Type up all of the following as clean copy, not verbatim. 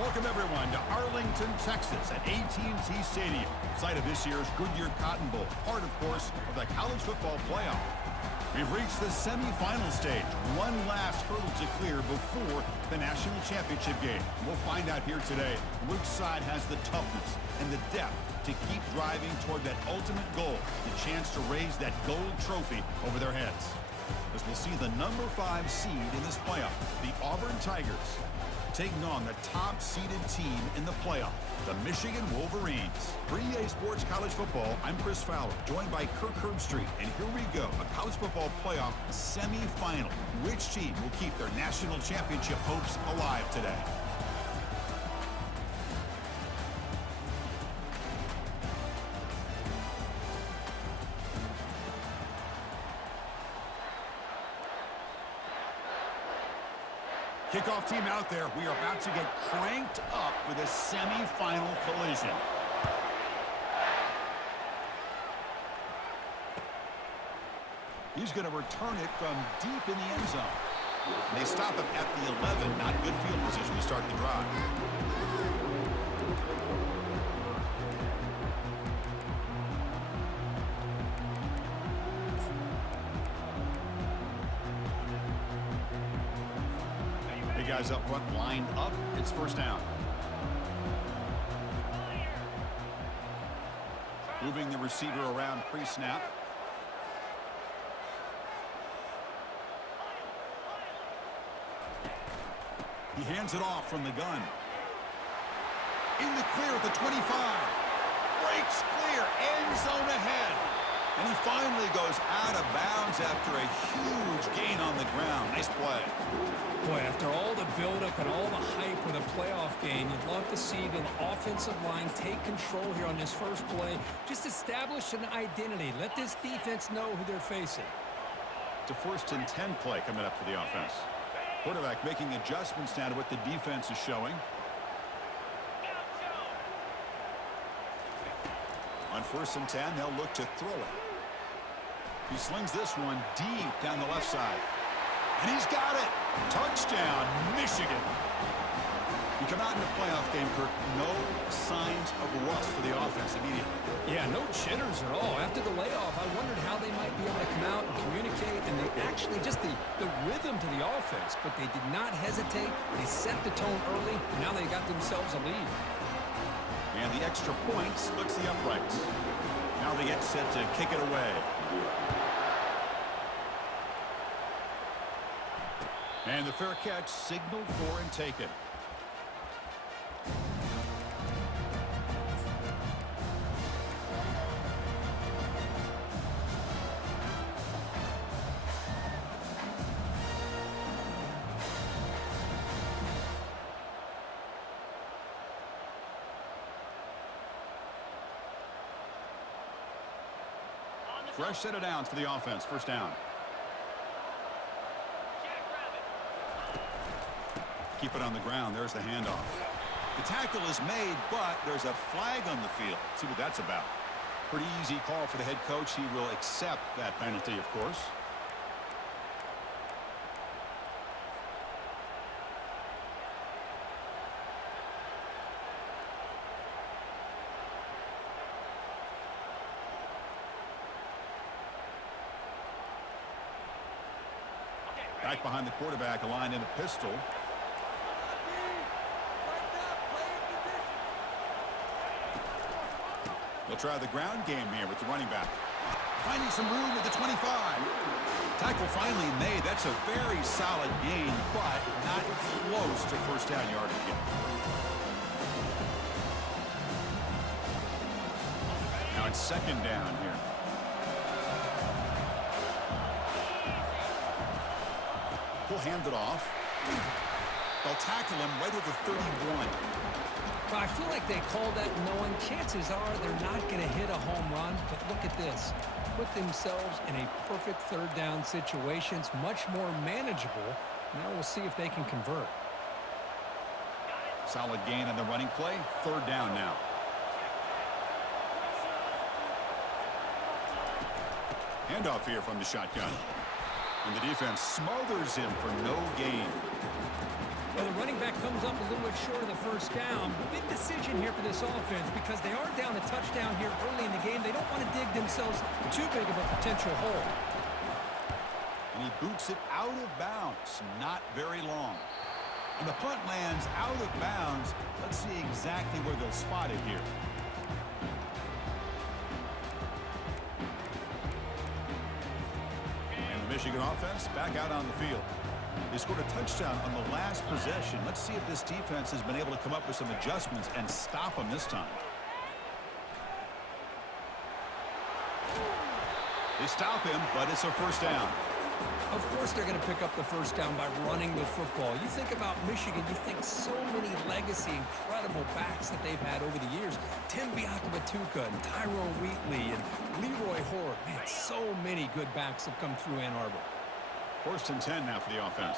Welcome, everyone, to Arlington, Texas at AT&T Stadium, site of this year's Goodyear Cotton Bowl, part, of course, of the college football playoff. We've reached the semifinal stage, one last hurdle to clear before the national championship game. We'll find out here today which side has the toughness and the depth to keep driving toward that ultimate goal, the chance to raise that gold trophy over their heads. As we'll see the number 5 seed in this playoff, the Auburn Tigers, taking on the top-seeded team in the playoff, the Michigan Wolverines. For EA Sports College Football, I'm Chris Fowler, joined by Kirk Herbstreit, and here we go, a college football playoff semifinal. Which team will keep their national championship hopes alive today? Kickoff team out there. We are about to get cranked up for the semifinal collision. He's going to return it from deep in the end zone. They stop him at the 11. Not good field position to start the drive. Guys up front lined up. It's first down. Moving the receiver around pre-snap. He hands it off from the gun. In the clear at the 25. Breaks clear. End zone ahead. And he finally goes out of bounds after a huge gain on the ground. Nice play. Boy, after all the buildup and all the hype with a playoff game, you'd love to see the offensive line take control here on this first play. Just establish an identity. Let this defense know who they're facing. It's a 1st and 10 play coming up for the offense. Quarterback making adjustments now to what the defense is showing. On 1st and 10, they'll look to throw it. He slings this one deep down the left side. And he's got it. Touchdown, Michigan. You come out in the playoff game, Kirk, no signs of rust for the offense immediately. Yeah, no jitters at all. After the layoff, I wondered how they might be able to come out and communicate, and they actually just the rhythm to the offense, but they did not hesitate. They set the tone early, and now they got themselves a lead. And the extra point splits the uprights. Now they get set to kick it away. And the fair catch signaled for and taken. Fresh set of downs for the offense. First down. Keep it on the ground. There's the handoff. The tackle is made, but there's a flag on the field. See what that's about. Pretty easy call for the head coach. He will accept that penalty, of course. Back behind the quarterback, aligned in a pistol. They'll try the ground game here with the running back. Finding some room at the 25. Tackle finally made. That's a very solid gain, but not close to first down yardage yet. Now it's second down here. He'll hand it off. They'll tackle him right at the 31. Well, I feel like they called that knowing chances are they're not going to hit a home run. But look at this. Put themselves in a perfect third down situation. It's much more manageable. Now we'll see if they can convert. Solid gain on the running play. Third down now. Handoff here from the shotgun. And the defense smothers him for no gain. Well, the running back comes up a little bit short of the first down. Big decision here for this offense because they are down a touchdown here early in the game. They don't want to dig themselves too big of a potential hole. And he boots it out of bounds. Not very long. And the punt lands out of bounds. Let's see exactly where they'll spot it here. And the Michigan offense back out on the field. They scored a touchdown on the last possession. Let's see if this defense has been able to come up with some adjustments and stop them this time. They stop him, but it's a first down. Of course they're going to pick up the first down by running the football. You think about Michigan, you think so many legacy, incredible backs that they've had over the years. Tim Biakabatuka and Tyrone Wheatley and Leroy Horde. Man, so many good backs have come through Ann Arbor. 1st and 10 now for the offense.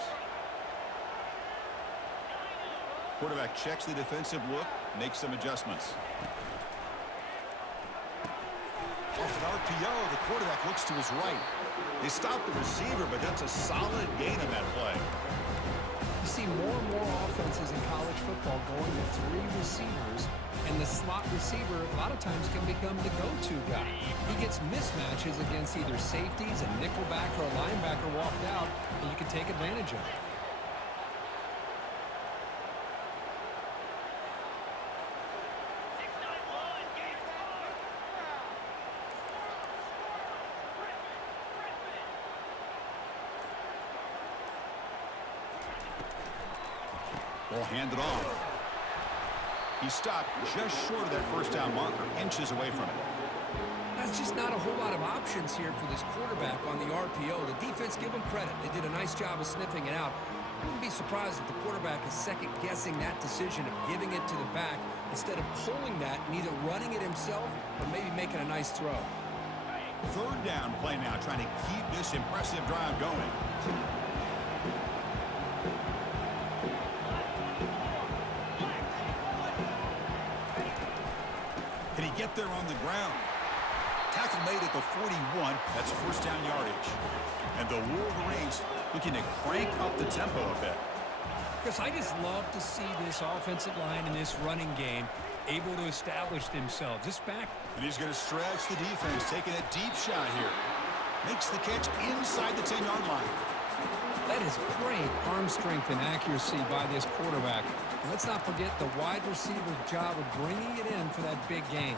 Quarterback checks the defensive look, makes some adjustments. Off an RPO, the quarterback looks to his right. They stop the receiver, but that's a solid gain on that play. You see more and more offenses in college football going with 3 receivers, and the slot receiver a lot of times can become the go-to guy. He gets mismatches against either safeties, a nickelback, or a linebacker walked out, and you can take advantage of it. Ball handed off. He stopped just short of that first down marker, inches away from it. That's just not a whole lot of options here for this quarterback on the RPO. The defense, give them credit. They did a nice job of sniffing it out. Wouldn't be surprised if the quarterback is second-guessing that decision of giving it to the back instead of pulling that and either running it himself or maybe making a nice throw. 3rd down play now, trying to keep this impressive drive going. Can he get there on the ground? Tackle made at the 41. That's first down yardage. And the Wolverines looking to crank up the tempo a bit. Chris, I just love to see this offensive line in this running game able to establish themselves. This back. And he's going to stretch the defense, taking a deep shot here. Makes the catch inside the 10-yard line. That is great arm strength and accuracy by this quarterback. And let's not forget the wide receiver's job of bringing it in for that big gain.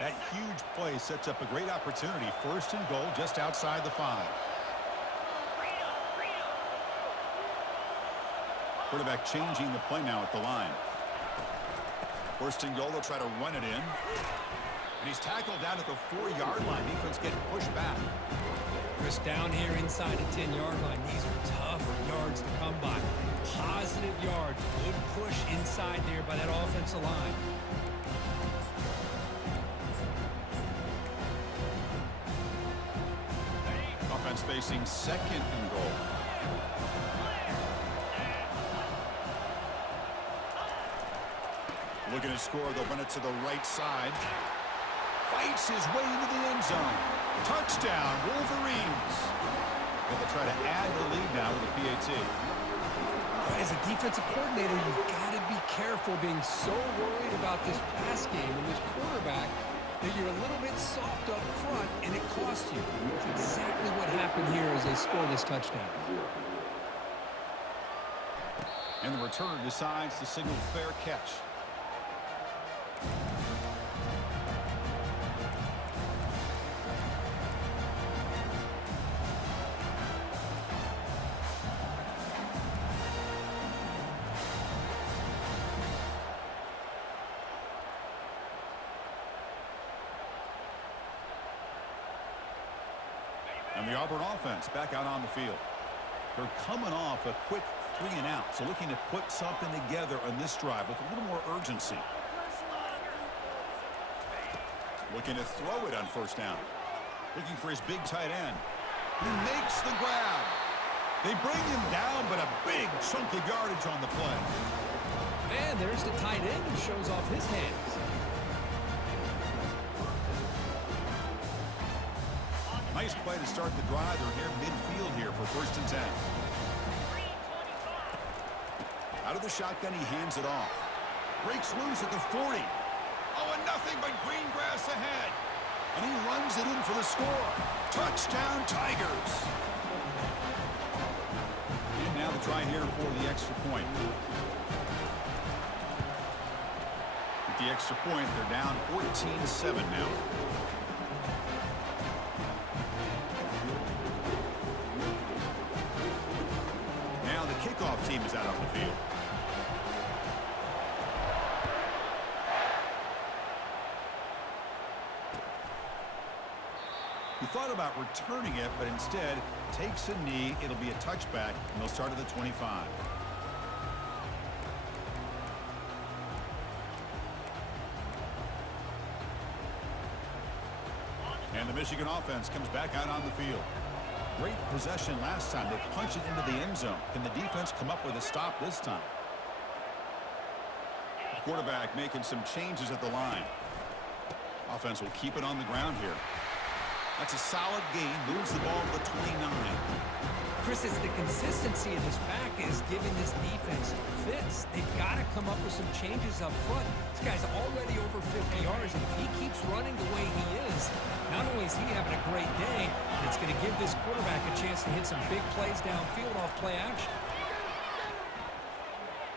That huge play sets up a great opportunity. 1st and goal just outside the 5. Quarterback changing the play now at the line. 1st and goal, they'll try to run it in. And he's tackled down at the 4-yard line. Defense getting pushed back. Chris, down here inside the 10-yard line, these are tough yards to come by. Positive yards, good push inside there by that offensive line. Offense facing 2nd and goal. Looking to score, they'll run it to the right side. Fights his way into the end zone. Touchdown, Wolverines. And they'll try to add the lead now with a PAT. As a defensive coordinator, you've got to be careful being so worried about this pass game and this quarterback that you're a little bit soft up front and it costs you. That's exactly what happened here as they score this touchdown. And the returner decides to signal fair catch. And the Auburn offense back out on the field. They're coming off a quick 3 and out, so looking to put something together on this drive with a little more urgency. Looking to throw it on 1st down. Looking for his big tight end. He makes the grab. They bring him down, but a big chunk of yardage on the play. And there's the tight end who shows off his hands. Nice play to start the drive. They're near midfield here for 1st and 10. Out of the shotgun, he hands it off. Breaks loose at the 40. Oh, and nothing but green grass ahead. And he runs it in for the score. Touchdown, Tigers. And now the try here for the extra point. With the extra point, they're down 14-7 now. Now the kickoff team is out on the field. He thought about returning it, but instead takes a knee. It'll be a touchback, and they'll start at the 25. And the Michigan offense comes back out on the field. Great possession last time. They punched it into the end zone. Can the defense come up with a stop this time? The quarterback making some changes at the line. Offense will keep it on the ground here. That's a solid gain. Moves the ball to the 29. Chris, it's the consistency of this back is giving this defense fits. They've got to come up with some changes up front. This guy's already over 50 yards, and if he keeps running the way he is, not only is he having a great day, but it's going to give this quarterback a chance to hit some big plays downfield off play action.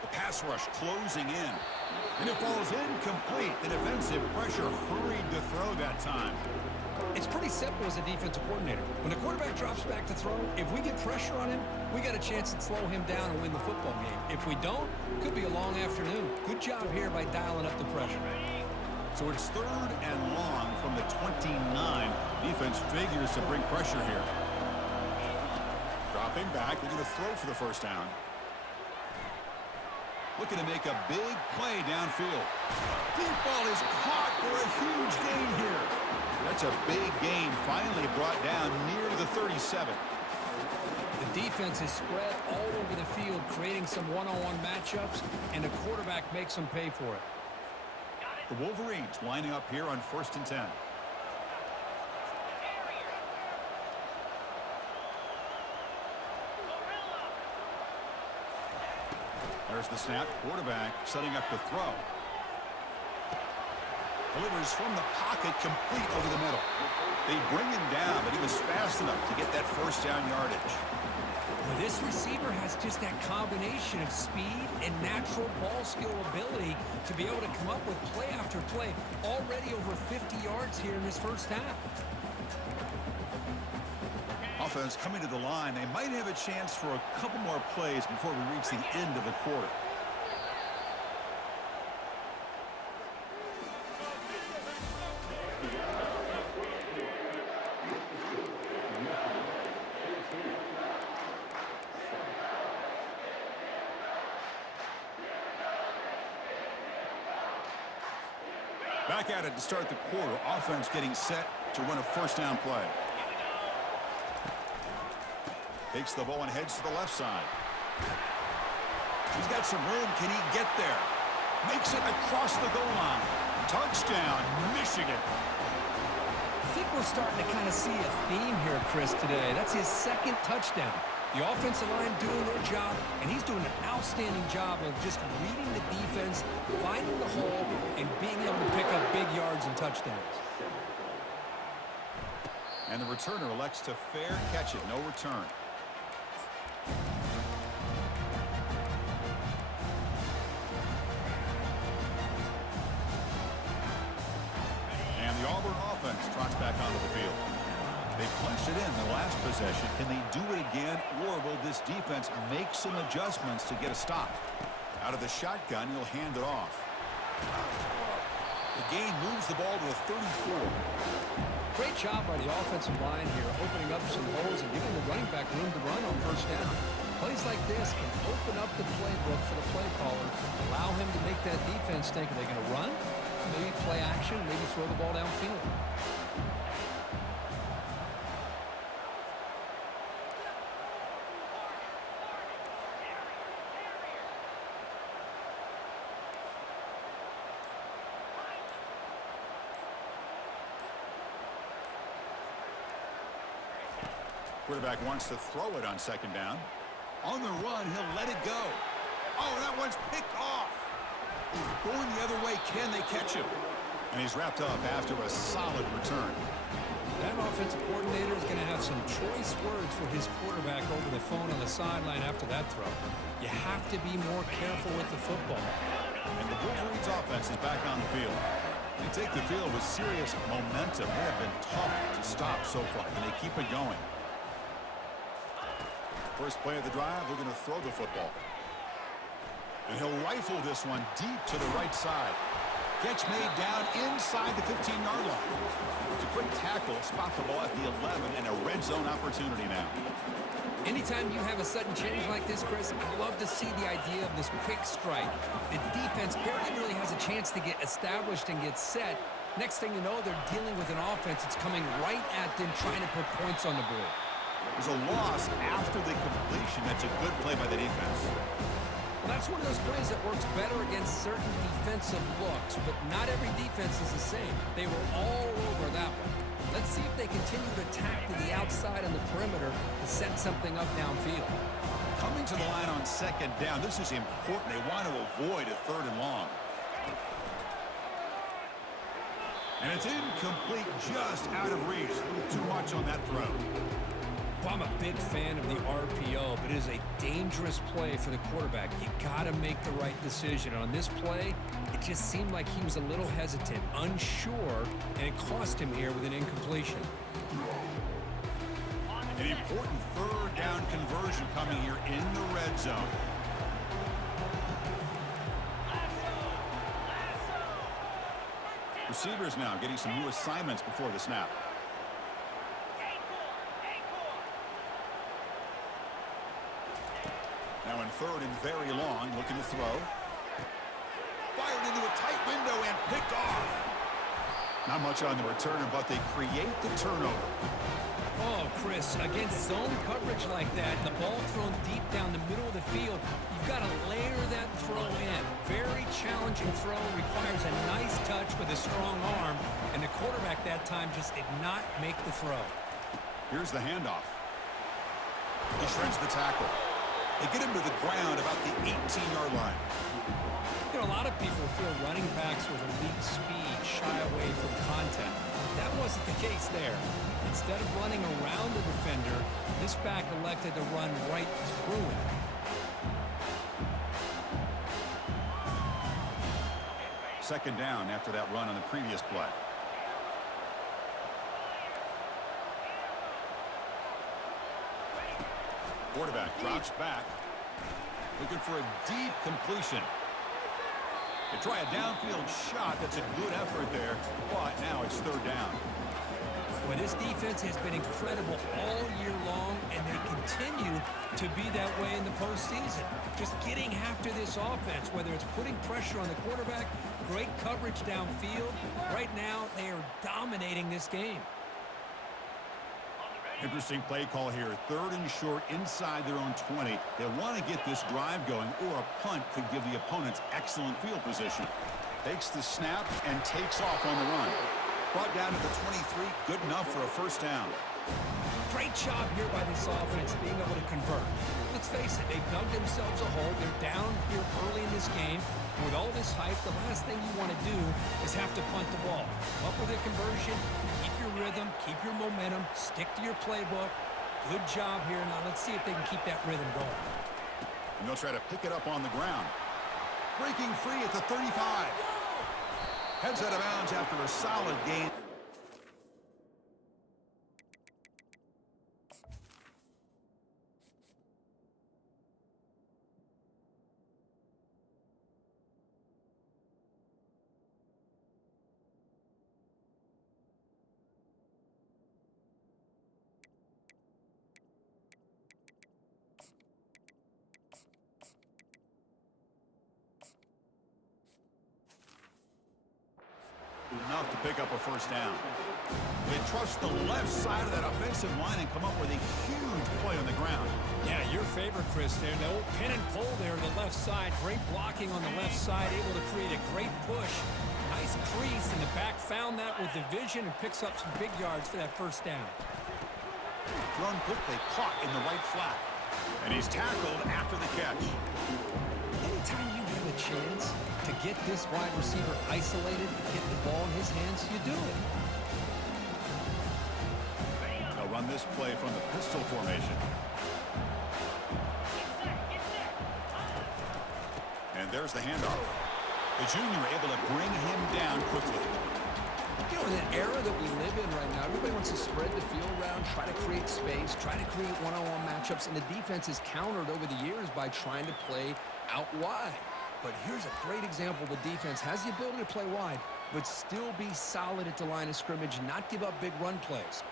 The pass rush closing in. And it falls incomplete. The defensive pressure hurried to throw that time. It's pretty simple as a defensive coordinator. When the quarterback drops back to throw, if we get pressure on him, we got a chance to slow him down and win the football game. If we don't, it could be a long afternoon. Good job here by dialing up the pressure. So it's 3rd and long from the 29. Defense figures to bring pressure here. Dropping back, they're going to throw for the 1st down. Looking to make a big play downfield. Deep ball is caught for a huge gain here. That's a big gain, finally brought down near the 37. The defense is spread all over the field, creating some one-on-one matchups, and the quarterback makes them pay for it. The Wolverines lining up here on 1st and 10. There's the snap. Quarterback setting up to throw. Delivers from the pocket, complete over the middle. They bring him down, but he was fast enough to get that 1st down yardage. Well, this receiver has just that combination of speed and natural ball skill ability to be able to come up with play after play. Already over 50 yards here in this 1st half. Offense coming to the line. They might have a chance for a couple more plays before we reach the end of the quarter. Back at it to start the quarter. Offense getting set to run a 1st down play. Takes the ball and heads to the left side. He's got some room. Can he get there? Makes it across the goal line. Touchdown, Michigan. I think we're starting to kind of see a theme here, Chris, today. That's his 2nd touchdown. The offensive line doing their job, and he's doing an outstanding job of just reading the defense, finding the hole, and being able to pick up big yards and touchdowns. And the returner elects to fair catch it. No return. And the Auburn offense trots back onto the field. They punched it in the last possession. Can they do it again, or will this defense make some adjustments to get a stop? Out of the shotgun, he'll hand it off. The gain moves the ball to the 34. Great job by the offensive line here, opening up some holes and giving the running back room to run on 1st down. Plays like this can open up the playbook for the play caller, allow him to make that defense think, are they going to run? Maybe play action, maybe throw the ball downfield. Quarterback wants to throw it on second down. On the run, he'll let it go. Oh, that one's picked off. Going the other way, can they catch him? And he's wrapped up after a solid return. That offensive coordinator is going to have some choice words for his quarterback over the phone on the sideline after that throw. You have to be more careful with the football. And the Wolverines offense is back on the field. They take the field with serious momentum. They have been tough to stop so far, and they keep it going. First play of the drive, they're going to throw the football. And he'll rifle this one deep to the right side. Gets made down inside the 15-yard line. It's a quick tackle, spot the ball at the 11, and a red zone opportunity now. Anytime you have a sudden change like this, Chris, I love to see the idea of this quick strike. The defense barely really has a chance to get established and get set. Next thing you know, they're dealing with an offense that's coming right at them, trying to put points on the board. There's a loss after the completion. That's a good play by the defense. Well, that's one of those plays that works better against certain defensive looks, but not every defense is the same. They were all over that one. Let's see if they continue to attack to the outside on the perimeter to set something up downfield. Coming to the line on second down, this is important. They want to avoid a third and long. And it's incomplete, just out of reach. Too much on that throw. Well, I'm a big fan of the RPO, but it is a dangerous play for the quarterback. You got to make the right decision. On this play, it just seemed like he was a little hesitant, unsure, and it cost him here with an incompletion. An important third down conversion coming here in the red zone. Receivers now getting some new assignments before the snap. Now in third and very long, looking to throw. Fired into a tight window and picked off. Not much on the return, but they create the turnover. Oh, Chris, against zone coverage like that, the ball thrown deep down the middle of the field, you've got to layer that throw in. Very challenging throw, requires a nice touch with a strong arm, and the quarterback that time just did not make the throw. Here's the handoff. He shreds the tackle. They get him to the ground about the 18-yard line. You know, a lot of people feel running backs with elite speed shy away from contact. That wasn't the case there. Instead of running around the defender, this back elected to run right through him. Second down after that run on the previous play. Quarterback drops back, looking for a deep completion. They try a downfield shot. That's a good effort there, but now it's third down. Well, this defense has been incredible all year long, and they continue to be that way in the postseason. Just getting after this offense, whether it's putting pressure on the quarterback, great coverage downfield. Right now, they are dominating this game. Interesting play call here. Third and short inside their own 20. They want to get this drive going, or a punt could give the opponents excellent field position. Takes the snap and takes off on the run. Brought down to the 23. Good enough for a first down. Great job here by this offense being able to convert. Let's face it, they've dug themselves a hole. They're down here early in this game. And with all this hype, the last thing you want to do is have to punt the ball. Up with a conversion, keep your rhythm, keep your momentum, stick to your playbook. Good job here. Now let's see if they can keep that rhythm going. And they'll try to pick it up on the ground. Breaking free at the 35. Heads out of bounds after a solid gain. Enough to pick up a first down. They trust the left side of that offensive line and come up with a huge play on the ground. Yeah, your favorite, Chris, there. The old pin and pull there on the left side. Great blocking on the left side, able to create a great push. Nice crease, and the back found that with the vision and picks up some big yards for that first down. Thrown quickly, caught in the right flat. And he's tackled after the catch. Anytime you have a chance to get this wide receiver isolated, get the ball in his hands, you do it. They'll run this play from the pistol formation. And there's the handoff. The junior able to bring him down quickly. You know, in the era that we live in right now, everybody wants to spread the field around, try to create space, try to create one-on-one matchups, and the defense is countered over the years by trying to play out wide. But here's a great example. The defense has the ability to play wide, but still be solid at the line of scrimmage, not give up big run plays.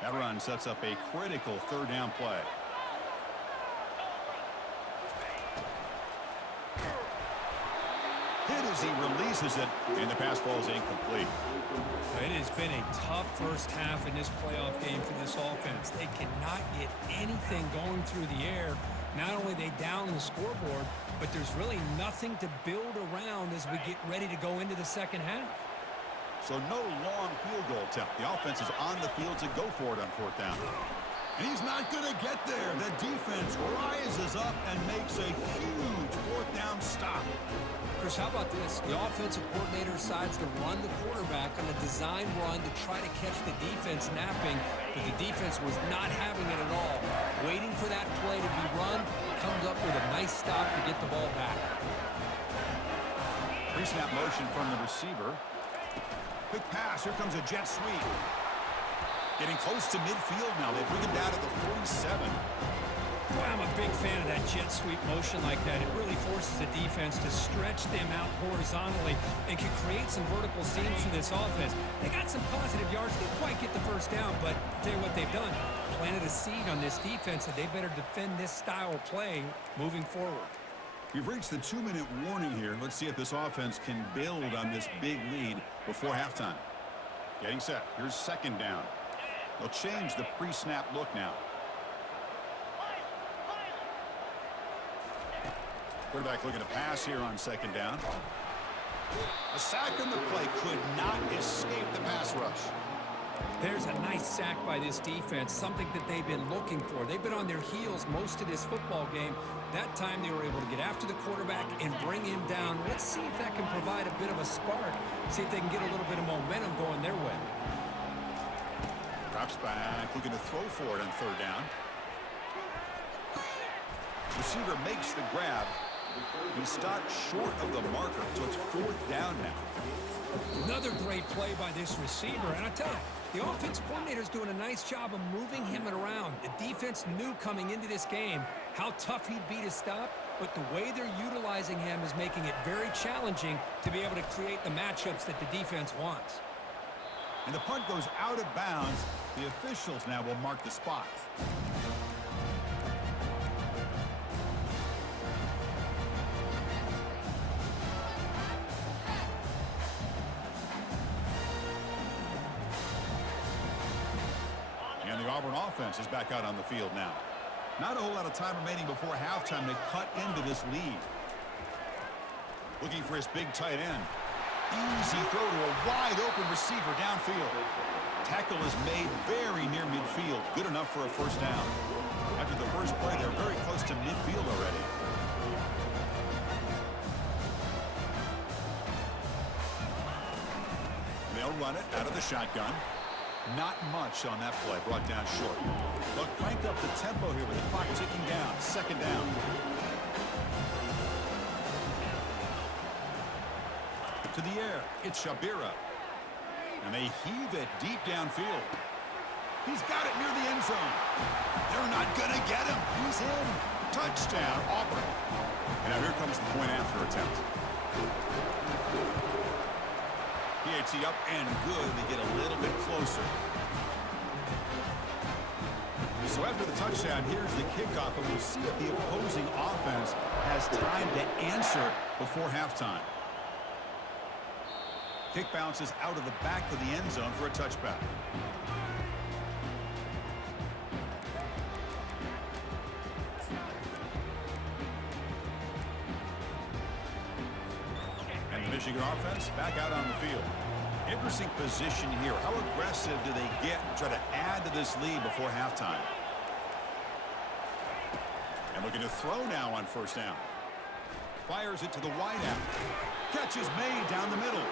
That run sets up a critical third down play. Hit as he releases it, and the pass ball is incomplete. It has been a tough first half in this playoff game for this offense. They cannot get anything going through the air. Not only are they down the scoreboard, but there's really nothing to build around as we get ready to go into the second half. So no long field goal attempt. The offense is on the field to go for it on fourth down. And he's not going to get there. The defense rises up and makes a huge fourth down stop. Chris, how about this? The offensive coordinator decides to run the quarterback on a design run to try to catch the defense napping, but the defense was not having it at all. Waiting for that play to be run, comes up with a nice stop to get the ball back. Pre-snap motion from the receiver. Quick pass. Here comes a jet sweep. Getting close to midfield now. They bring him down to the 47. Boy, I'm a big fan of that jet sweep motion like that. It really forces the defense to stretch them out horizontally and can create some vertical seams for this offense. They got some positive yards. Didn't quite get the first down, but I'll tell you what they've done. Planted a seed on this defense that they better defend this style of play moving forward. We've reached the 2-minute warning here. Let's see if this offense can build on this big lead before halftime. Getting set. Here's second down. They'll change the pre-snap look now. Quarterback looking to pass here on second down. A sack on the play could not escape the pass rush. There's a nice sack by this defense, something that they've been looking for. They've been on their heels most of this football game. That time they were able to get after the quarterback and bring him down. Let's see if that can provide a bit of a spark. See if they can get a little bit of momentum going their way. Drops back, looking to throw for it on third down. Receiver makes the grab. He stopped short of the marker, so it's fourth down now. Another great play by this receiver. And I tell you, the offense coordinator's doing a nice job of moving him around. The defense knew coming into this game how tough he'd be to stop, but the way they're utilizing him is making it very challenging to be able to create the matchups that the defense wants. And the punt goes out of bounds. The officials now will mark the spot. And the Auburn offense is back out on the field now. Not a whole lot of time remaining before halftime to cut into this lead. Looking for his big tight end. Easy throw to a wide-open receiver downfield. Tackle is made very near midfield. Good enough for a first down. After the first play, they're very close to midfield already. They'll run it out of the shotgun. Not much on that play, brought down short. They'll crank up the tempo here with the clock ticking down. Second down. To the air, it's Shabira. And they heave it deep downfield. He's got it near the end zone. They're not going to get him. He's in. Touchdown, Auburn. And now here comes the point after attempt. PAT up and good. They get a little bit closer. So after the touchdown, here's the kickoff, and we'll see if the opposing offense has time to answer before halftime. Kick bounces out of the back of the end zone for a touchback. And the Michigan offense back out on the field. Interesting position here. How aggressive do they get and try to add to this lead before halftime? And looking to throw now on first down. Fires it to the wideout. Catch is made down the middle.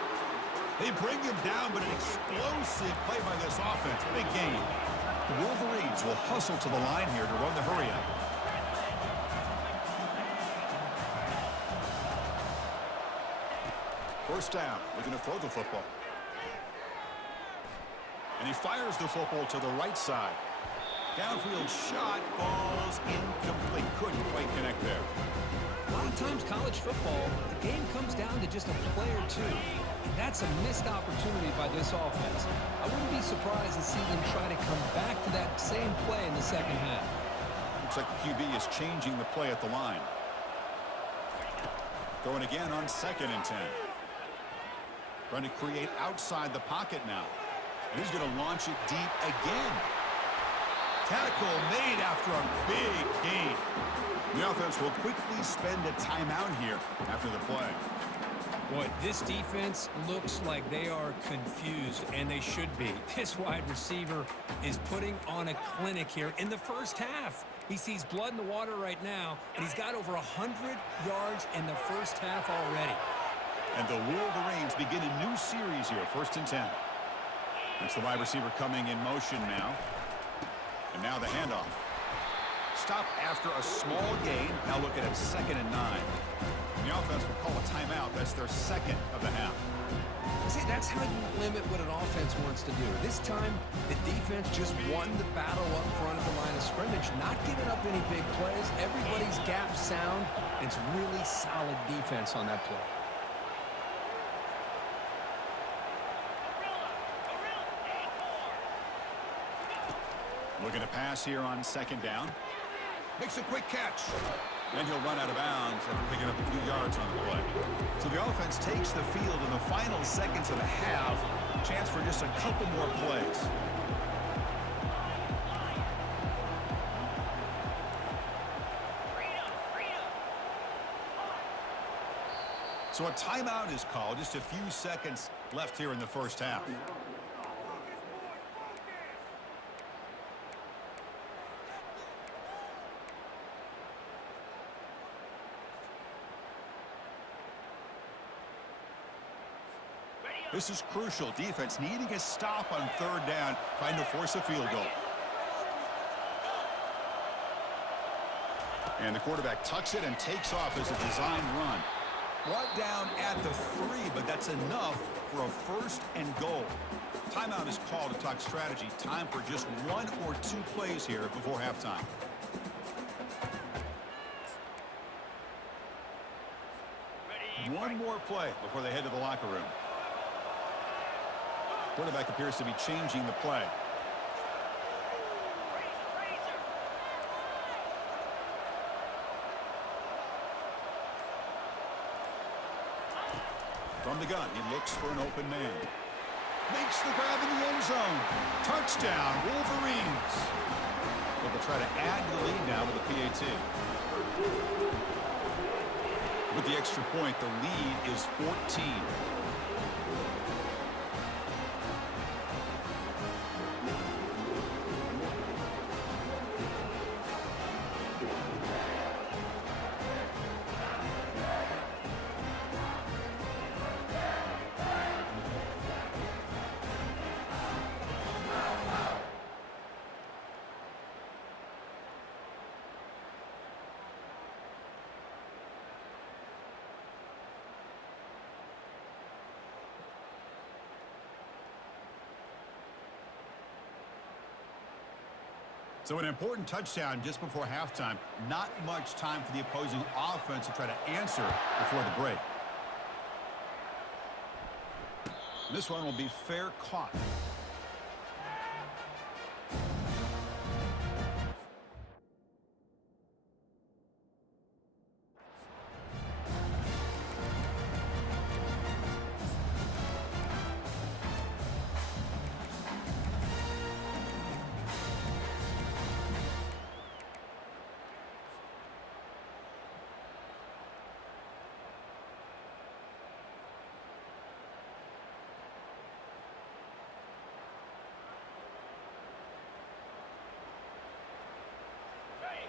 They bring him down, but an explosive play by this offense. Big game. The Wolverines will hustle to the line here to run the hurry-up. First down. Looking to throw the football. And he fires the football to the right side. Downfield shot falls incomplete. Couldn't quite connect there. A lot of times college football, the game comes down to just a play or two. And that's a missed opportunity by this offense. I wouldn't be surprised to see them try to come back to that same play in the second half. Looks like the QB is changing the play at the line. Going again on 2nd and 10. Trying to create outside the pocket now. And he's going to launch it deep again. Tackle made after a big gain. The offense will quickly spend a timeout here after the play. Boy, this defense looks like they are confused, and they should be. This wide receiver is putting on a clinic here in the first half. He sees blood in the water right now, and he's got over 100 yards in the first half already. And the Wolverines begin a new series here, 1st and 10. That's the wide receiver coming in motion now. And now the handoff. Stop after a small gain. Now looking at 2nd and 9. The offense will call a timeout. That's their 2nd of the half. See, that's how you limit what an offense wants to do. This time, the defense just won the battle up front of the line of scrimmage, not giving up any big plays. Everybody's gap sound. It's really solid defense on that play. Looking to pass here on 2nd down. Makes a quick catch. Then he'll run out of bounds after picking up a few yards on the play. So the offense takes the field in the final seconds of the half. Chance for just a couple more plays. So a timeout is called. Just a few seconds left here in the first half. This is crucial. Defense needing a stop on 3rd down, trying to force a field goal. And the quarterback tucks it and takes off as a design run. Brought down at the 3, but that's enough for a 1st and goal. Timeout is called to talk strategy. Time for just 1 or 2 plays here before halftime. One more play before they head to the locker room. Quarterback appears to be changing the play. From the gun, he looks for an open man. Makes the grab in the end zone. Touchdown, Wolverines. But they'll try to add to the lead now with a PAT. With the extra point, the lead is 14. So an important touchdown just before halftime. Not much time for the opposing offense to try to answer before the break. This one will be fair caught.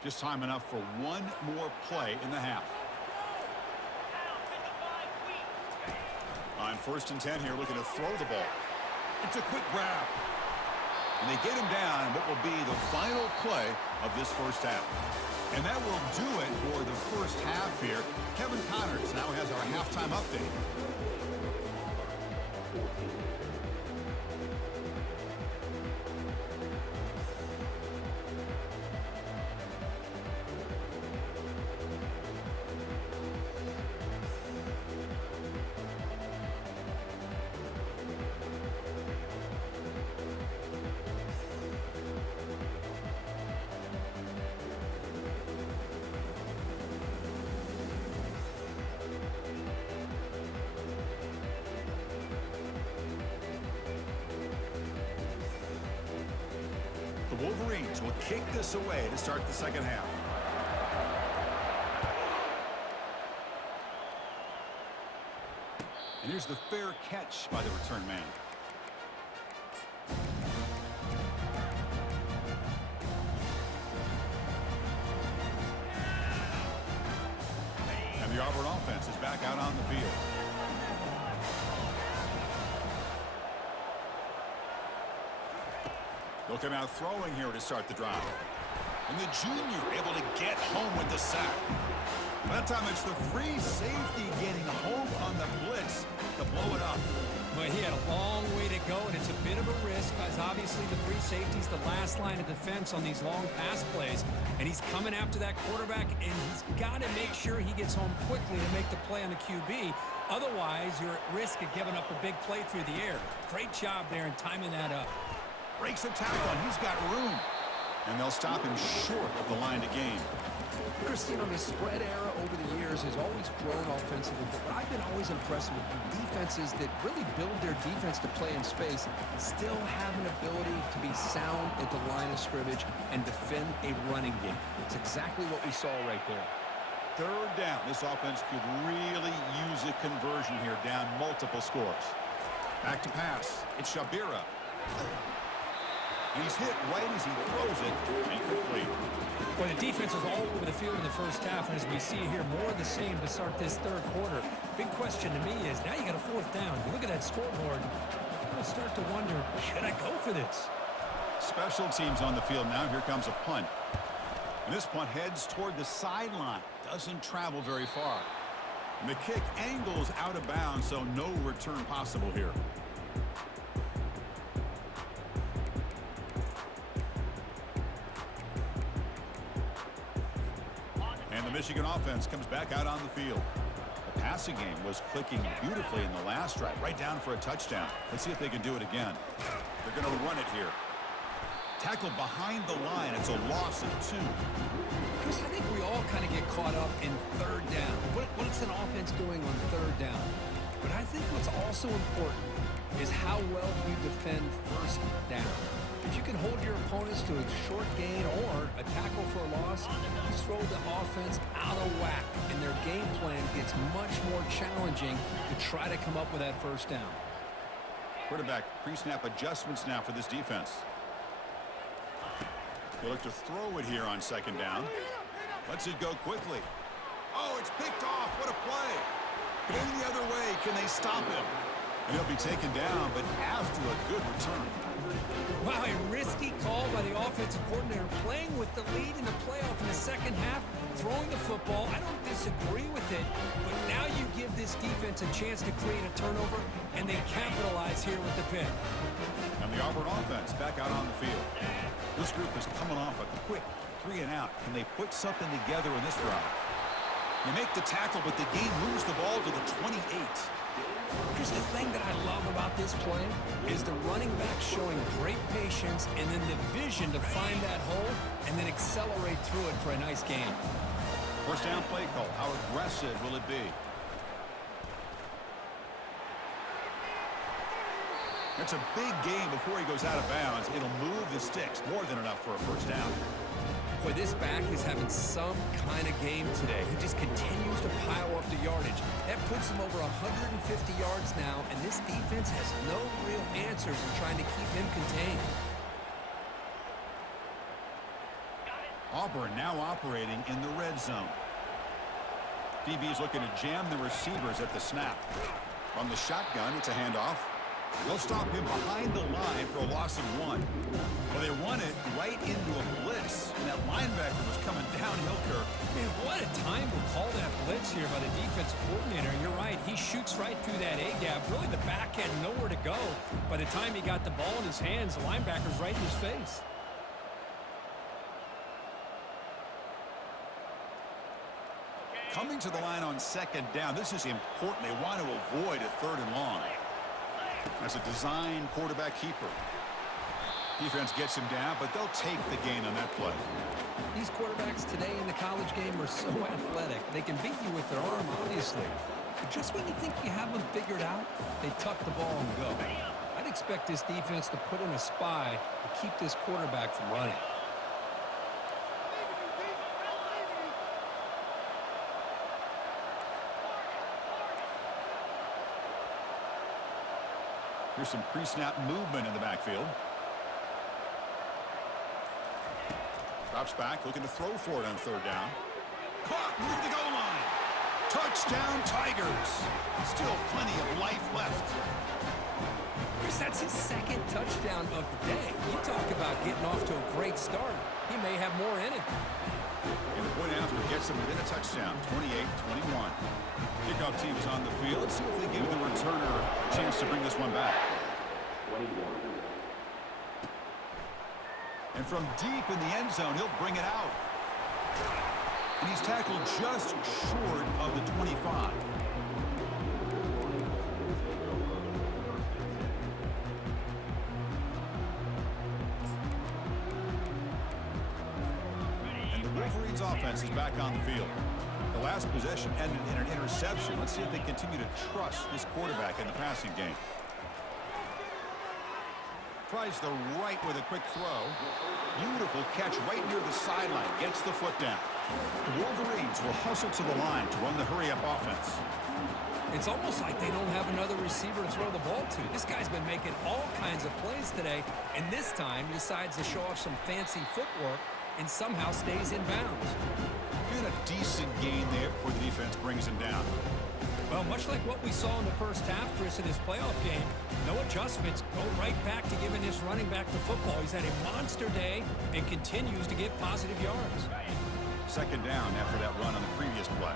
Just time enough for one more play in the half. On 1st and 10 here, looking to throw the ball. It's a quick grab. And they get him down in what will be the final play of this first half. And that will do it for the first half here. Kevin Connors now has our halftime update. The Wolverines will kick this away to start the second half. And here's the fair catch by the return man. And the Auburn offense is back out on the field. They'll come out throwing here to start the drive. And the junior able to get home with the sack. That time it's the free safety getting home on the blitz to blow it up. Well, he had a long way to go, and it's a bit of a risk because obviously the free safety's the last line of defense on these long pass plays. And he's coming after that quarterback, and he's got to make sure he gets home quickly to make the play on the QB. Otherwise, you're at risk of giving up a big play through the air. Great job there in timing that up. Breaks a tackle, and he's got room. And they'll stop him short of the line to gain. Christine, the spread era over the years has always grown offensively, but what I've been always impressed with the defenses that really build their defense to play in space still have an ability to be sound at the line of scrimmage and defend a running game. It's exactly what we saw right there. Third down. This offense could really use a conversion here, down multiple scores. Back to pass. It's Shabira. He's hit right as he throws it. Incomplete. Well, the defense was all over the field in the first half, and as we see here, more of the same to start this third quarter. Big question to me is, now you got a fourth down. You look at that scoreboard, you'll start to wonder, should I go for this? Special teams on the field now. Here comes a punt. And this punt heads toward the sideline. Doesn't travel very far. And the kick angles out of bounds, so no return possible here. And the Michigan offense comes back out on the field. The passing game was clicking beautifully in the last drive, right down for a touchdown. Let's see if they can do it again. They're going to run it here. Tackle behind the line. It's a loss of 2. Chris, I think we all kind of get caught up in third down. What's an offense doing on third down? But I think what's also important is how well you defend first down. If you can hold your opponents to a short gain or a tackle for a loss, you throw the offense out of whack, and their game plan gets much more challenging to try to come up with that first down. Quarterback pre-snap adjustments now for this defense. They'll look to throw it here on second down. Lets it go quickly. Oh, it's picked off. What a play. Going the other way. Can they stop him? And he'll be taken down, but after a good return. Wow, a risky call by the offensive coordinator, playing with the lead in the playoff in the second half, throwing the football. I don't disagree with it, but now you give this defense a chance to create a turnover, and they capitalize here with the pick. And the Auburn offense back out on the field. This group is coming off a quick 3 and out. Can they put something together in this drive? They make the tackle, but the game moves the ball to the 28. Here's the thing that I love about this play is the running back showing great patience and then the vision to find that hole and then accelerate through it for a nice gain. First down play call. How aggressive will it be? It's a big game before he goes out of bounds. It'll move the sticks. More than enough for a first down. Boy, this back is having some kind of game today. He just continues to pile up the yardage. That puts him over 150 yards now, and this defense has no real answers in trying to keep him contained. Auburn now operating in the red zone. DB's looking to jam the receivers at the snap. From the shotgun, it's a handoff. They'll stop him behind the line for a loss of 1. Well, they run it right into a blitz, and that linebacker was coming downhill, Kirk. Man, what a time to call that blitz here by the defensive coordinator. You're right, he shoots right through that A-gap. Really, the back had nowhere to go. By the time he got the ball in his hands, the linebacker's right in his face. Coming to the line on second down, this is important. They want to avoid a 3rd and long. As a design quarterback keeper. Defense gets him down, but they'll take the gain on that play. These quarterbacks today in the college game are so athletic. They can beat you with their arm, obviously. But just when you think you have them figured out, they tuck the ball and go. I'd expect this defense to put in a spy to keep this quarterback from running. Here's some pre-snap movement in the backfield. Drops back, looking to throw for it on 3rd down. Caught near the goal line. Touchdown, Tigers. Still plenty of life left. Chris, that's his 2nd touchdown of the day. You talk about getting off to a great start. He may have more in it. And the point after gets him within a touchdown, 28-21. Kickoff team's on the field. Let's see if they give the returner a chance to bring this one back. 21. And from deep in the end zone, he'll bring it out. And he's tackled just short of the 25. And the Wolverines offense is back on the field. The last possession ended in an interception. Let's see if they continue to trust this quarterback in the passing game. Tries the right with a quick throw. Beautiful catch right near the sideline. Gets the foot down. The Wolverines will hustle to the line to run the hurry-up offense. It's almost like they don't have another receiver to throw the ball to. This guy's been making all kinds of plays today, and this time he decides to show off some fancy footwork and somehow stays in bounds. Get a decent gain there before the defense brings him down. Well, much like what we saw in the first half, Chris, in his playoff game, no adjustments, go right back to giving this running back the football. He's had a monster day and continues to get positive yards. 2nd down after that run on the previous play.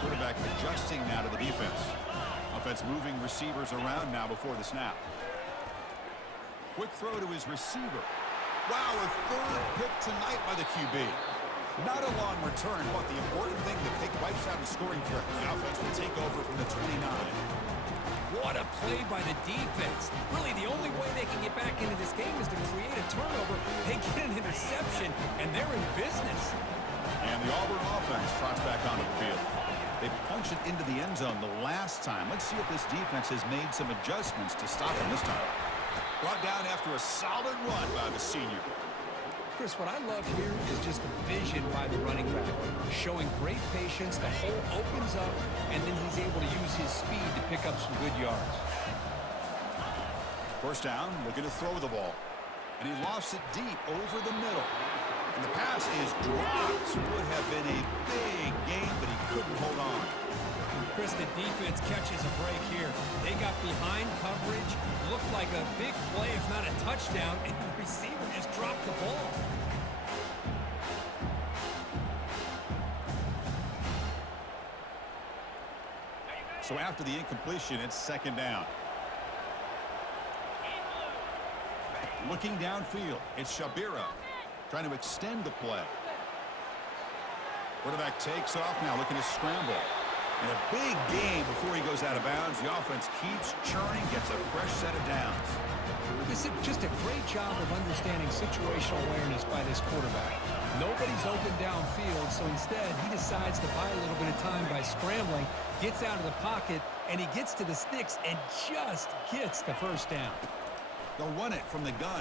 Quarterback adjusting now to the defense. Offense moving receivers around now before the snap. Quick throw to his receiver. Wow, a 3rd pick tonight by the QB. Not a long return, but the important thing, the pick wipes out a scoring threat. The offense will take over from the 29. What a play by the defense. Really, the only way they can get back into this game is to create a turnover. They get an interception, and they're in business. And the Auburn offense trots back onto the field. They punched it into the end zone the last time. Let's see if this defense has made some adjustments to stop him this time. Brought down after a solid run by the senior. Chris, what I love here is just the vision by the running back. Showing great patience, the hole opens up, and then he's able to use his speed to pick up some good yards. 1st down, looking to throw the ball. And he lofts it deep over the middle. And the pass is dropped. Would have been a big gain, but he couldn't hold on. Chris, the defense catches a break here. They got behind coverage, looked like a big play, if not a touchdown, and the receiver just dropped the ball. So after the incompletion, it's 2nd down. Looking downfield, it's Shabira trying to extend the play. Quarterback takes off now, looking to scramble. And a big gain before he goes out of bounds. The offense keeps churning, gets a fresh set of downs. This is just a great job of understanding situational awareness by this quarterback. Nobody's open downfield, so instead he decides to buy a little bit of time by scrambling, gets out of the pocket, and he gets to the sticks and just gets the 1st down. They'll run it from the gun.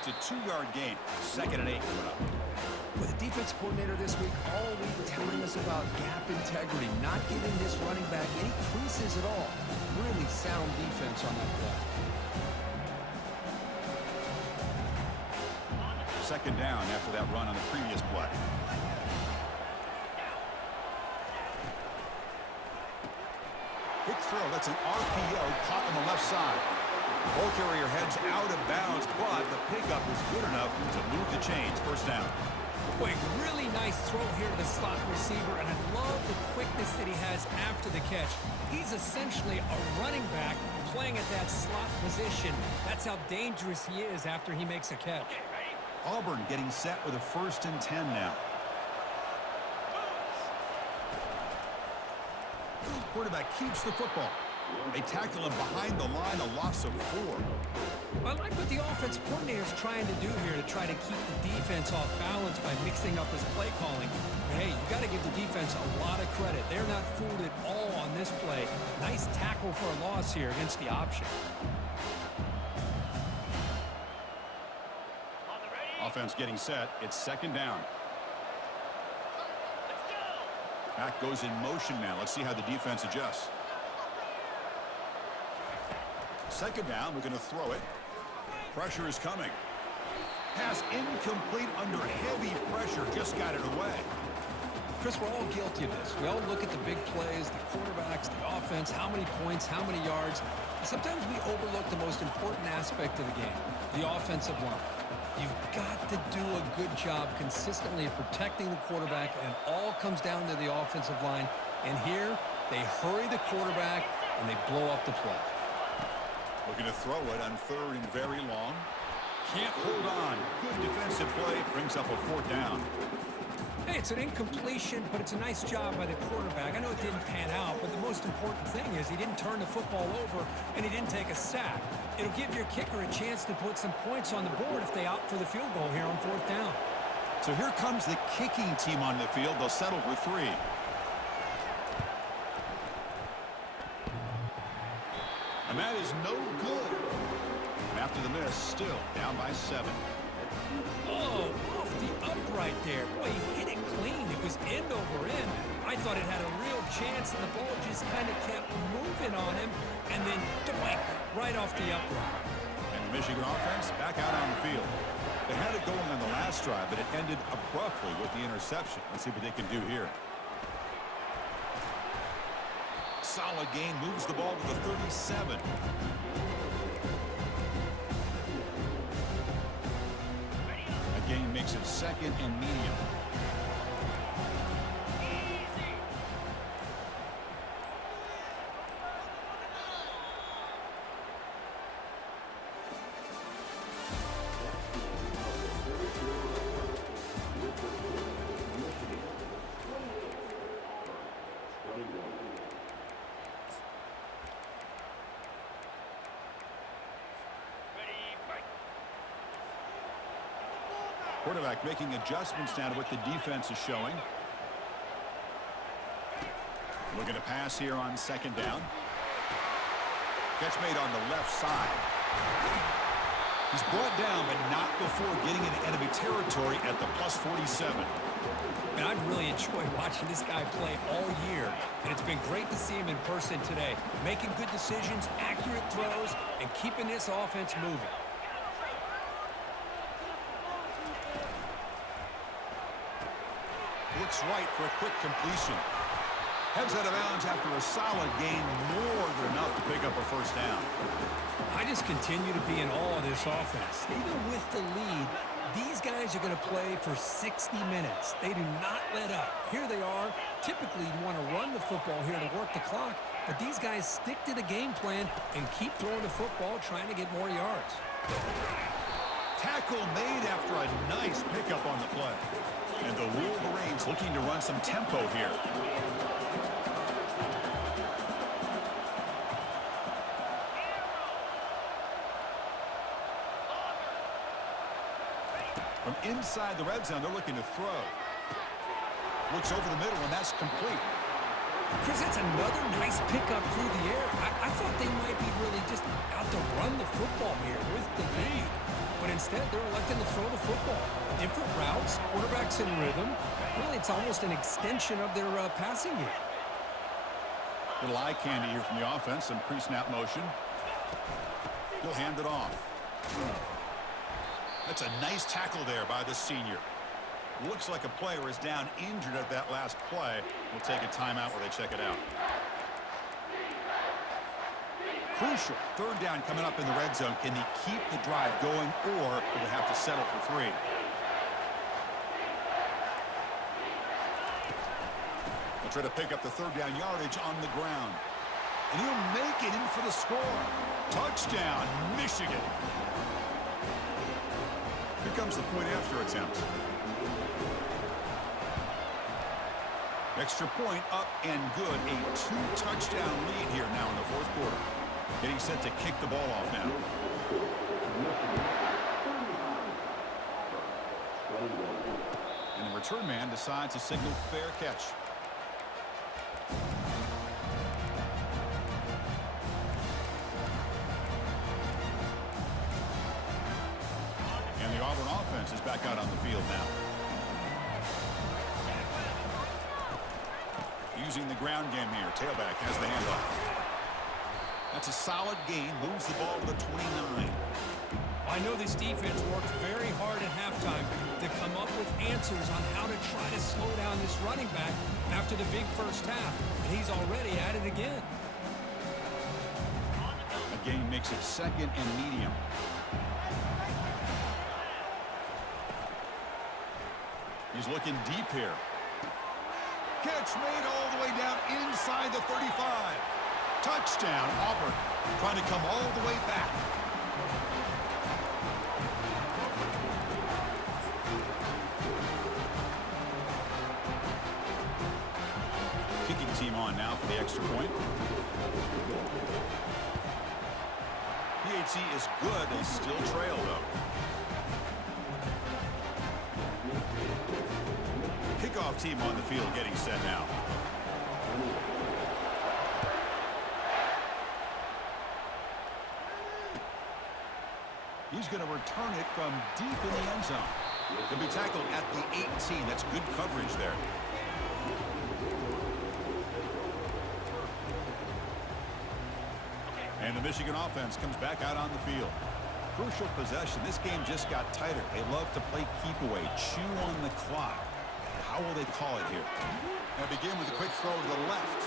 It's a 2-yard gain. 2nd and 8 coming up. With the defense coordinator this week all week telling us about gap integrity, not giving this running back any creases at all. Really sound defense on that play. second down after that run on the previous play. Quick throw. That's an RPO caught on the left side. Ball carrier heads out of bounds, but the pickup is good enough to move the chains. First down. Boy, really nice throw here to the slot receiver, and I love the quickness that he has after the catch. He's essentially a running back playing at that slot position. That's how dangerous he is after he makes a catch. Auburn getting set with a 1st and 10 now. Quarterback keeps the football. They tackle him behind the line, a loss of 4. I like what the offensive coordinator is trying to do here to try to keep the defense off balance by mixing up his play calling. But hey, you got to give the defense a lot of credit. They're not fooled at all on this play. Nice tackle for a loss here against the option. Offense getting set. It's second down. Back goes in motion now. Let's see how the defense adjusts. Second down. We're going to throw it. Pressure is coming. Pass incomplete under heavy pressure. Just got it away. Chris, we're all guilty of this. We all look at the big plays, the quarterbacks, the offense, how many points, how many yards. Sometimes we overlook the most important aspect of the game, the offensive line. You've got to do a good job consistently of protecting the quarterback, and it all comes down to the offensive line. And here, they hurry the quarterback, and they blow up the play. Looking to throw it on 3rd and very long. Can't hold on. Good defensive play. Brings up a 4th down. Hey, it's an incompletion, but it's a nice job by the quarterback. I know it didn't pan out, but the most important thing is he didn't turn the football over, and he didn't take a sack. It'll give your kicker a chance to put some points on the board if they opt for the field goal here on 4th down. So here comes the kicking team on the field. They'll settle for 3. And that is no good. And after the miss, still down by 7. Oh, off the upright there. Boy, he hit it clean. It was end over end. I thought it had a real chance, and the ball just kind of kept moving on him, and then doink, right off the upright. And the Michigan offense back out on the field. They had it going on the last drive, but it ended abruptly with the interception. Let's see what they can do here. Solid gain, moves the ball to the 37. A gain makes it 2nd and medium. Quarterback making adjustments now to what the defense is showing. Looking to pass here on 2nd down. Catch made on the left side. He's brought down, but not before getting into enemy territory at the +47. And I've really enjoyed watching this guy play all year, and it's been great to see him in person today, making good decisions, accurate throws, and keeping this offense moving. Looks right for a quick completion. Heads out of bounds after a solid gain, more than enough to pick up a 1st down. I just continue to be in awe of this offense. Even with the lead, these guys are going to play for 60 minutes. They do not let up. Here they are. Typically, you want to run the football here to work the clock, but these guys stick to the game plan and keep throwing the football, trying to get more yards. Tackle made after a nice pickup on the play. And the Wolverines looking to run some tempo here. From inside the red zone, they're looking to throw. Looks over the middle, and that's complete. Chris, that's another nice pickup through the air. I thought they might be really just out to run the football here with the lead. But instead, they're electing to throw the football. Different routes, quarterbacks in rhythm. Really, it's almost an extension of their passing game. Little eye candy here from the offense, some pre-snap motion. He'll hand it off. That's a nice tackle there by the senior. Looks like a player is down injured at that last play. We'll take a timeout while they check it out. Crucial third down coming up in the red zone. Can they keep the drive going, or will they have to settle for 3? They'll try to pick up the third down yardage on the ground. And he'll make it in for the score. Touchdown, Michigan. Here comes the point after attempt. Extra point up and good. A 2-touchdown lead here now in the fourth quarter. Getting set to kick the ball off now. And the return man decides to signal fair catch. And the Auburn offense is back out on the field now. Using the ground game here. Tailback has the handoff. That's a solid gain. Moves the ball to the 29. I know this defense worked very hard at halftime to come up with answers on how to try to slow down this running back after the big first half. And he's already at it again. A gain makes it 2nd and medium. He's looking deep here. Catch made all the way down inside the 35. Touchdown, Auburn. Trying to come all the way back. Kicking team on now for the extra point. PAT is good. They still trail, though. Kickoff team on the field getting set now. He's going to return it from deep in the end zone. He'll be tackled at the 18. That's good coverage there. And the Michigan offense comes back out on the field. Crucial possession. This game just got tighter. They love to play keep away, chew on the clock. How will they call it here? They begin with a quick throw to the left.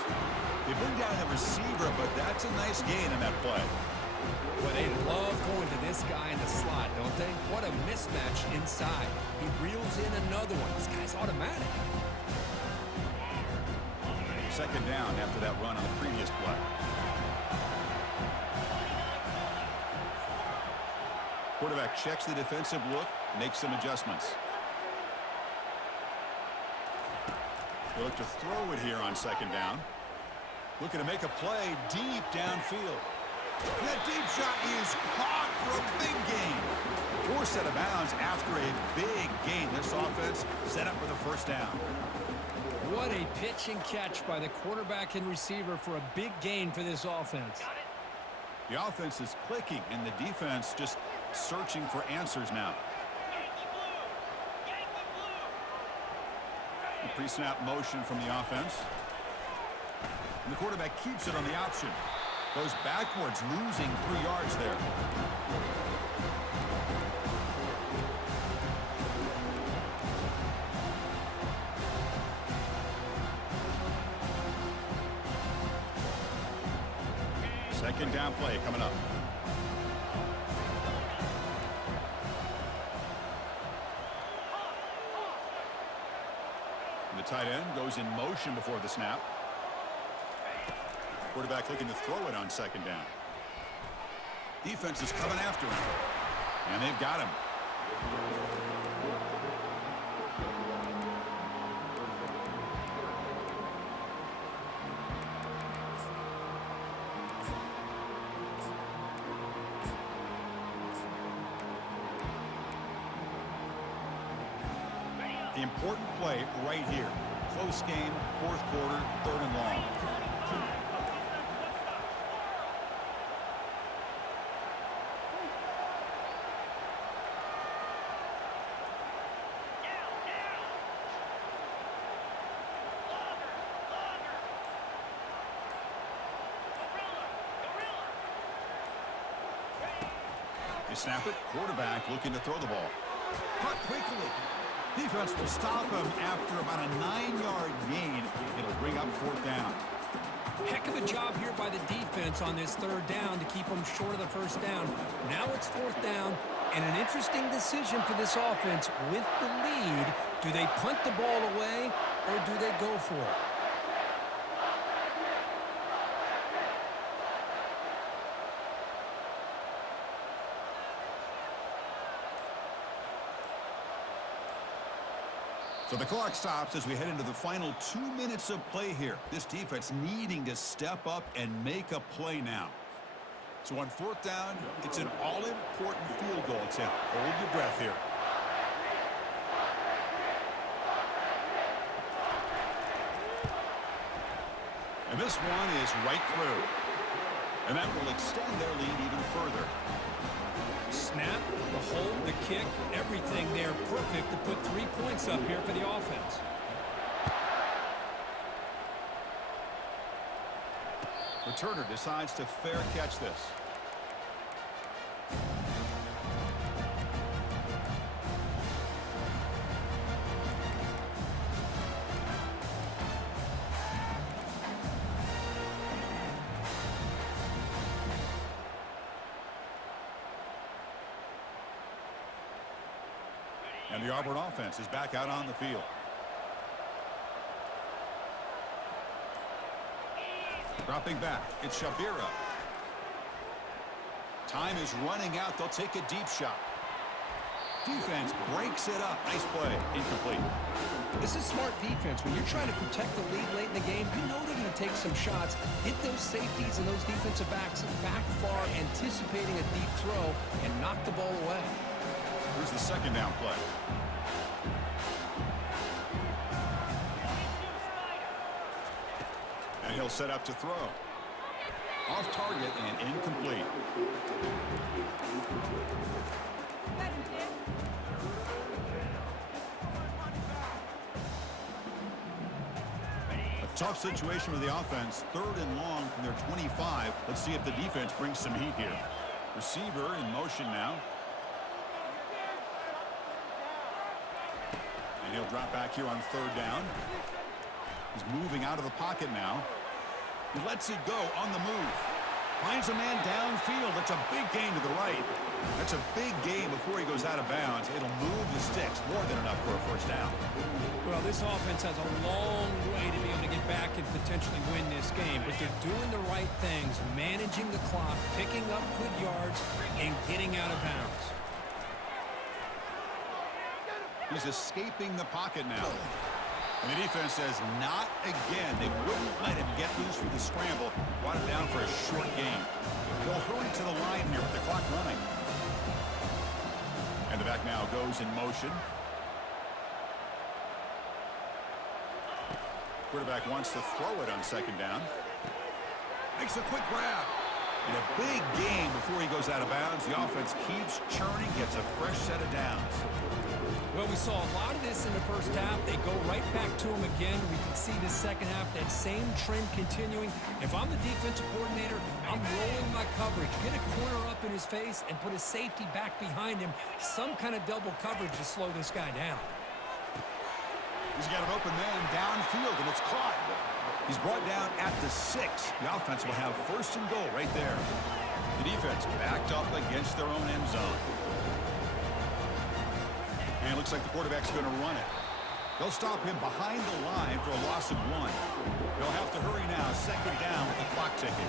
They bring down the receiver, but that's a nice gain in that play. Well, they love going to this guy in the slot, don't they? What a mismatch inside. He reels in another one. This guy's automatic. 2nd down after that run on the previous play. Quarterback checks the defensive look, makes some adjustments. They look to throw it here on 2nd down. Looking to make a play deep downfield. That deep shot is caught for a big gain. Forced out of bounds after a big gain. This offense set up with a 1st down. What a pitch and catch by the quarterback and receiver for a big gain for this offense. The offense is clicking, and the defense just searching for answers now. The pre-snap motion from the offense. And the quarterback keeps it on the option. Goes backwards, losing 3 yards there. Second down play coming up. And the tight end goes in motion before the snap. Quarterback looking to throw it on 2nd down. Defense is coming after him. And they've got him. The important play right here. Close game, 4th quarter, 3rd and long. They snap it. Quarterback looking to throw the ball. Caught quickly. Defense will stop him after about a 9-yard gain. It'll bring up 4th down. Heck of a job here by the defense on this 3rd down to keep them short of the 1st down. Now it's 4th down, and an interesting decision for this offense with the lead. Do they punt the ball away, or do they go for it? So the clock stops as we head into the final 2 minutes of play here. This defense needing to step up and make a play now. So on 4th down, it's an all-important field goal attempt. Hold your breath here. And this one is right through. And that will extend their lead even further. Snap, the hold, the kick, everything there perfect to put 3 points up here for the offense. Returner decides to fair catch this. And the Auburn offense is back out on the field. Dropping back, it's Shabira. Time is running out. They'll take a deep shot. Defense breaks it up. Nice play. Incomplete. This is smart defense. When you're trying to protect the lead late in the game, you know they're going to take some shots, get those safeties and those defensive backs back far, anticipating a deep throw, and knock the ball away. Here's the 2nd down play. And he'll set up to throw. Off target and incomplete. A tough situation with the offense. 3rd and long from their 25. Let's see if the defense brings some heat here. Receiver in motion now. And he'll drop back here on 3rd down. He's moving out of the pocket now. He lets it go on the move. Finds a man downfield. That's a big gain to the right. That's a big gain before he goes out of bounds. It'll move the sticks. More than enough for a 1st down. Well, this offense has a long way to be able to get back and potentially win this game. But they're doing the right things, managing the clock, picking up good yards, and getting out of bounds. He's escaping the pocket now. And the defense says not again. They wouldn't let him get loose with the scramble. Brought him down for a short gain. They'll hurry to the line here with the clock running. And the back now goes in motion. Quarterback wants to throw it on 2nd down. Makes a quick grab. And a big gain before he goes out of bounds. The offense keeps churning, gets a fresh set of downs. Well, we saw a lot of this in the 1st half. They go right back to him again. We can see the 2nd half, that same trend continuing. If I'm the defensive coordinator, I'm rolling my coverage. Get a corner up in his face and put a safety back behind him. Some kind of double coverage to slow this guy down. He's got an open man downfield, and it's caught. He's brought down at the 6. The offense will have 1st and goal right there. The defense backed up against their own end zone. And it looks like the quarterback's going to run it. They'll stop him behind the line for a loss of 1. They'll have to hurry now. 2nd down with the clock ticking.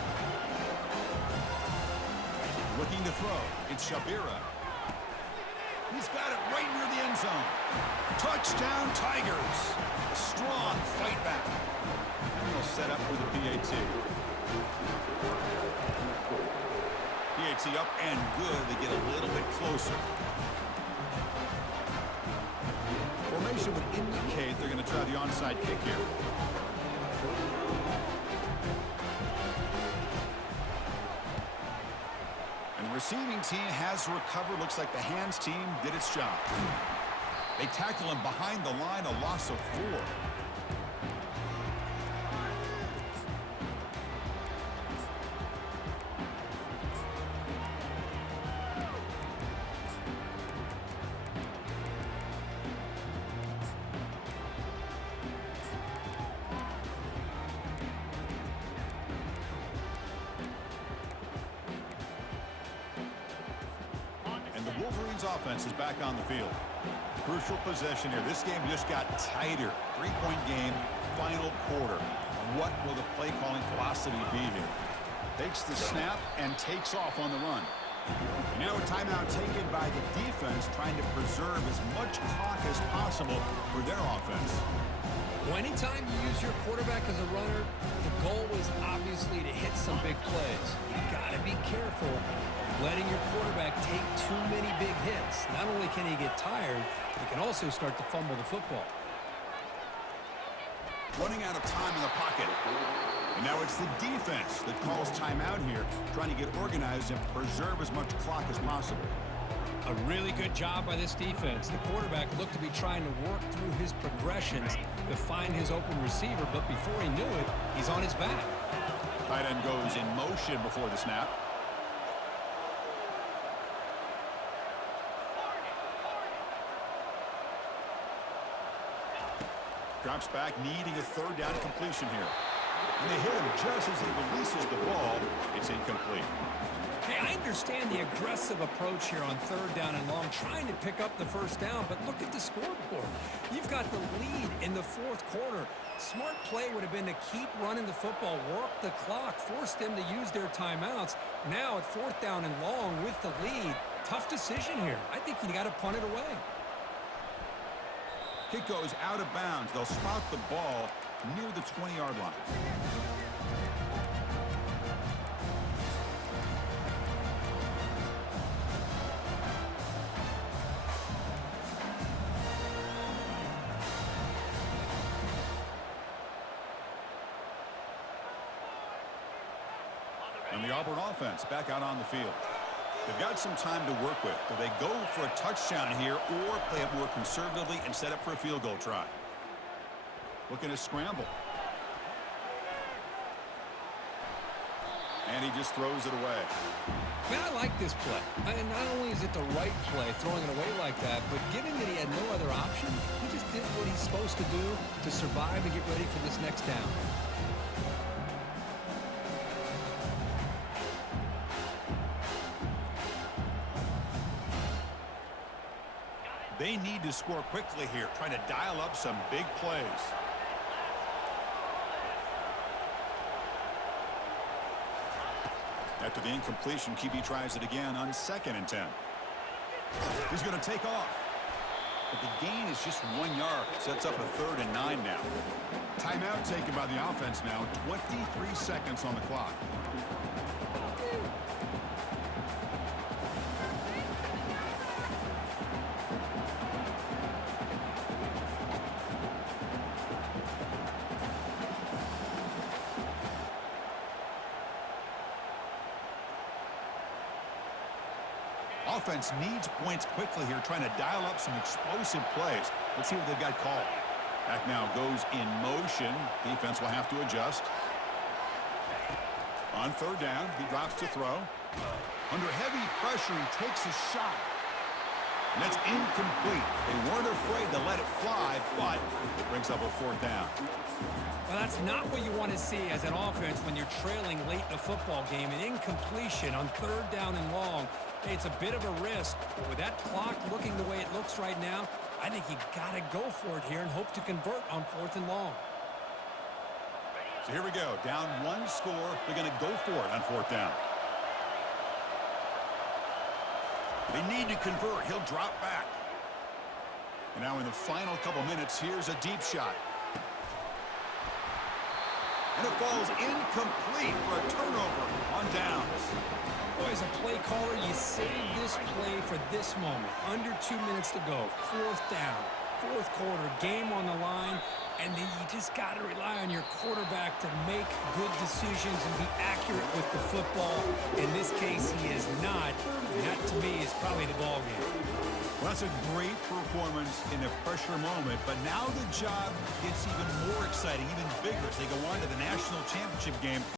Looking to throw. It's Shabira. He's got it right near the end zone. Touchdown, Tigers. A strong fight back. And they'll set up for the PAT. PAT up and good. They get a little bit closer. Formation would indicate they're going to try the onside kick here. And the receiving team has recovered. Looks like the hands team did its job. They tackle him behind the line, a loss of 4. Wolverines offense is back on the field. Crucial possession here. This game just got tighter. 3-point game, final quarter. What will the play calling philosophy be here? Takes the snap and takes off on the run. And now a timeout taken by the defense, trying to preserve as much clock as possible for their offense. Well, anytime you use your quarterback as a runner, the goal is obviously to hit some big plays. You got to be careful of letting your quarterback take too many big hits. Not only can he get tired, he can also start to fumble the football. Running out of time in the pocket. And now it's the defense that calls timeout here, trying to get organized and preserve as much clock as possible. A really good job by this defense. The quarterback looked to be trying to work through his progressions to find his open receiver, but before he knew it, he's on his back. Tight end goes in motion before the snap. Drops back, needing a third down completion here. And they hit him just as he releases the ball. It's incomplete. Hey, I understand the aggressive approach here on third down and long, trying to pick up the first down, but look at the scoreboard. You've got the lead in the fourth quarter. Smart play would have been to keep running the football, work the clock, force them to use their timeouts. Now at fourth down and long with the lead, tough decision here. I think you got to punt it away. Kick goes out of bounds. They'll spot the ball near the 20-yard line. And the Auburn offense back out on the field. They've got some time to work with. Do they go for a touchdown here or play it more conservatively and set up for a field goal try? Looking to scramble. And he just throws it away. Man, I like this play. And not only is it the right play, throwing it away like that, but given that he had no other option, he just did what he's supposed to do to survive and get ready for this next down. They need to score quickly here, trying to dial up some big plays. After the incompletion, QB tries it again on 2nd and 10. He's going to take off. But the gain is just 1 yard. Sets up a 3rd and 9 now. Timeout taken by the offense now. 23 seconds on the clock. Offense needs points quickly here, trying to dial up some explosive plays. Let's see what they've got called. Back now goes in motion. Defense will have to adjust. On 3rd down, he drops to throw. Under heavy pressure, he takes a shot. And that's incomplete. They weren't afraid to let it fly, but it brings up a 4th down. Well, that's not what you want to see as an offense when you're trailing late in a football game. An incompletion on 3rd down and long. Hey, it's a bit of a risk, but with that clock looking the way it looks right now, I think you got to go for it here and hope to convert on 4th and long. So here we go. Down 1 score. They're going to go for it on 4th down. They need to convert. He'll drop back. And now in the final couple minutes, here's a deep shot. And it falls incomplete for a turnover on downs. Boy, as a play caller, you save this play for this moment. Under 2 minutes to go. 4th down. 4th quarter. Game on the line. And then you just got to rely on your quarterback to make good decisions and be accurate with the football. In this case, he is not. And that, to me, is probably the ball game. Well, that's a great performance in a pressure moment. But now the job gets even more exciting, even bigger as they go on to the national championship game.